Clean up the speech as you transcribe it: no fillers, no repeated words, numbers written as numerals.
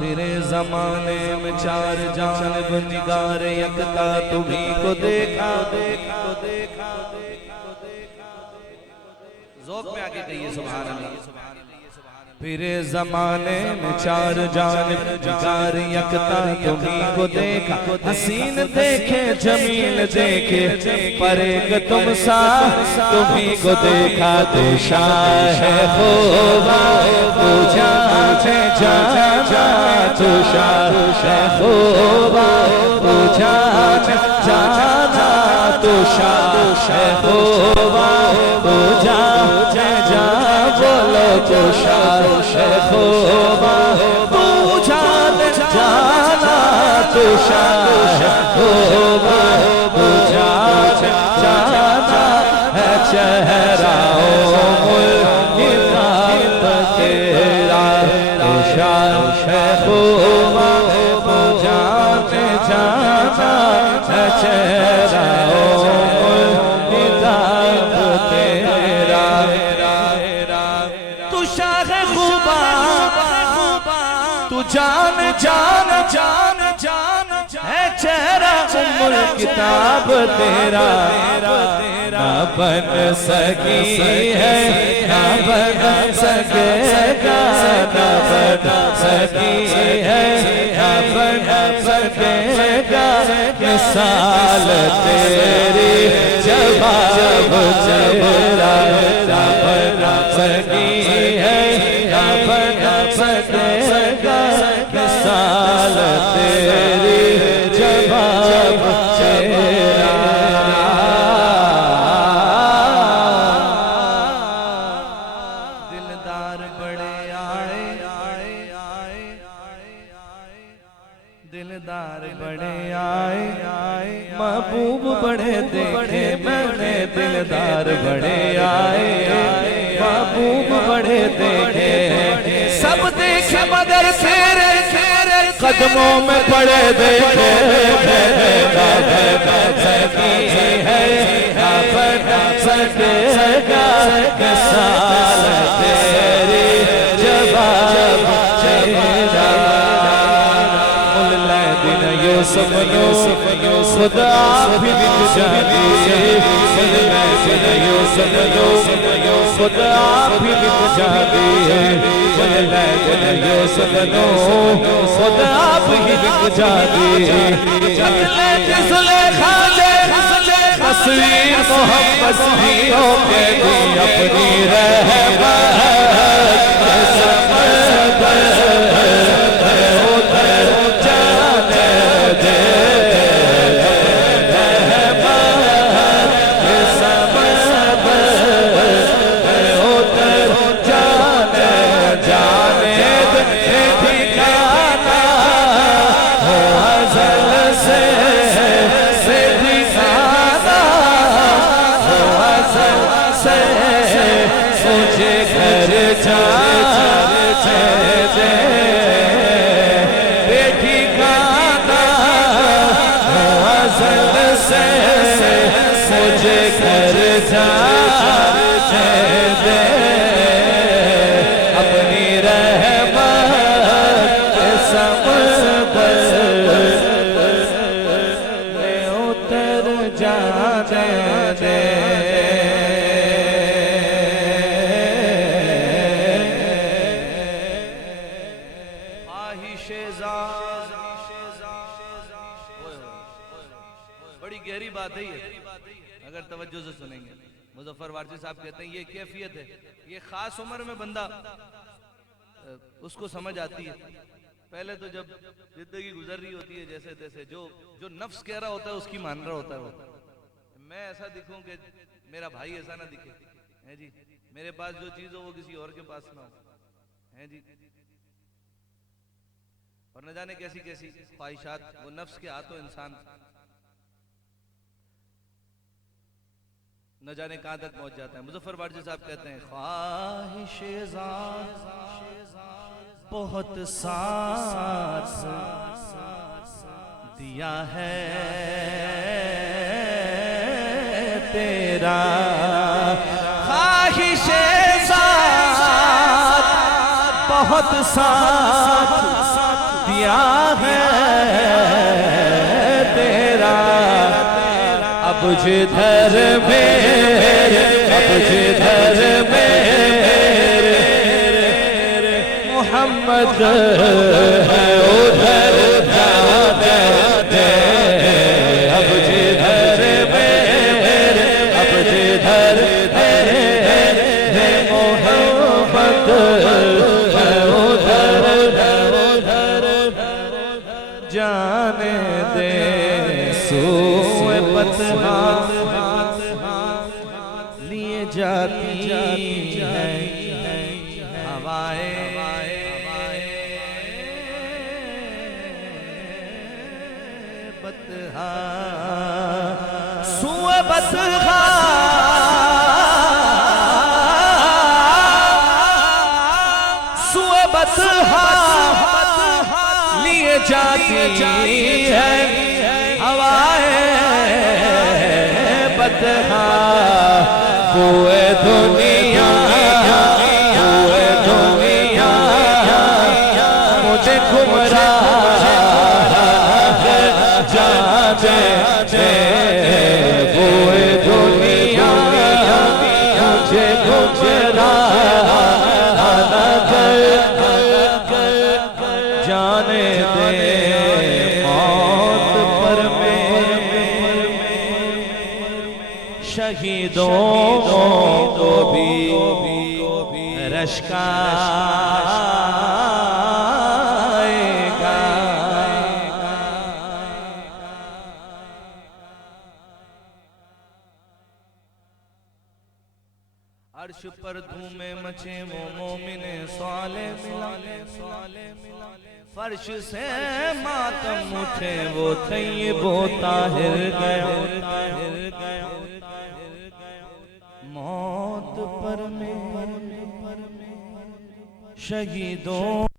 तेरे जमाने में चार जानिब निगार यकता तुम्हीं को देखा ज़ौक़ में आके कहिए सुभान अल्लाह। फिर जमाने में चार जानिब निगार यकता तुम्हीं को देखा, हसीन देखे जमील देखे पर एक तुम सा तुम्हीं को देखा। तो शाह है खुदा पूजा जाना, तो शाह है खुदा पूजा जाना, तो शाह है खुदा पूजा बोलो तो शाह है खुदा पूजा जाना, तो शाह है खुदा पूजा जाना है। चेहरा तेरा तो शाह है खुदा पूजा जाना है। चेहरा जान जान जान जान है चेहरा उम्र किताब तेरा ना बन सकी है, ना बन सकेगा, ना बन सकी है, ना बन सकेगा। मिसाल तेरी जवाब चेहरा ना बन सकी है, ना बन सकेगा। मिसाल तेरी जवाब चेहरा। दिलदार बड़े आए, दिलदार बड़े आए, महबूब बड़े देखे मैंने। दिलदार बड़े आए, महबूब बड़े देखे, सब देखे मगर तेरे कदमों में पड़े देखे। ना बन सकी है, ना बन सकेगा। मिसाल तेरी जवाब चेहरा। मुल्ला दिन यूसुफ खुदा भी बिक जाती, मुल्ला दिन यूसुफ खुदा भी बिक जाती है। मुल्ला दिन यूसुफ खुदा भी बिक जाती है। जुलेखा तस्वीर मोहम्मद दियों के दी अपनी रहमत मुज़फ़्फ़र वारसी साहब कहते हैं ये कैफियत है, ये खास उम्र में बंदा उसको समझ आती है। पहले तो जब जिंदगी गुजर रही होती है जैसे तैसे, जो नफ्स कह रहा होता है उसकी मान रहा होता है वो। मैं ऐसा दिखूं कि मेरा भाई ऐसा ना दिखे, है जी। मेरे पास जो चीज हो वो किसी और के पास ना हो, है जी। और न जाने कैसी कैसी ख्वाहिशात वो नफ्स के हाथों इंसान न जाने कहां तक पहुंच जाता है। मुज़फ़्फ़र वारसी साहब कहते हैं ख्वाहिश-ए-ज़ात बहुत साथ दिया है तेरा, ख्वाहिश-ए-ज़ात बहुत साथ क्या है तेरा, अब जिधर मेरे, अब जिधर मेरे मोहम्मद है उधर जाते हैं। अब जिधर मेरे, अब जिधर मेरे मोहम्मद है उधर जाने दे। सूए बतहा लिए जाती है हवाएं, बतहा सूए बतहा सूए बतहा लिए जाती है हवाएं, बतहा पूरे दुनिया, पूरे दुनिया मुझे गुमराह जाते पूरे दुनिया मुझे गुमराह जाने दे। मौत पर शहीदों को भी रश्क आएगा। अर्श पर धूमे मचे वो मोमिने साले मिला, फर्श से मातम उठे वो तय्यबो ताहिर गया। मौत पर में शहीदों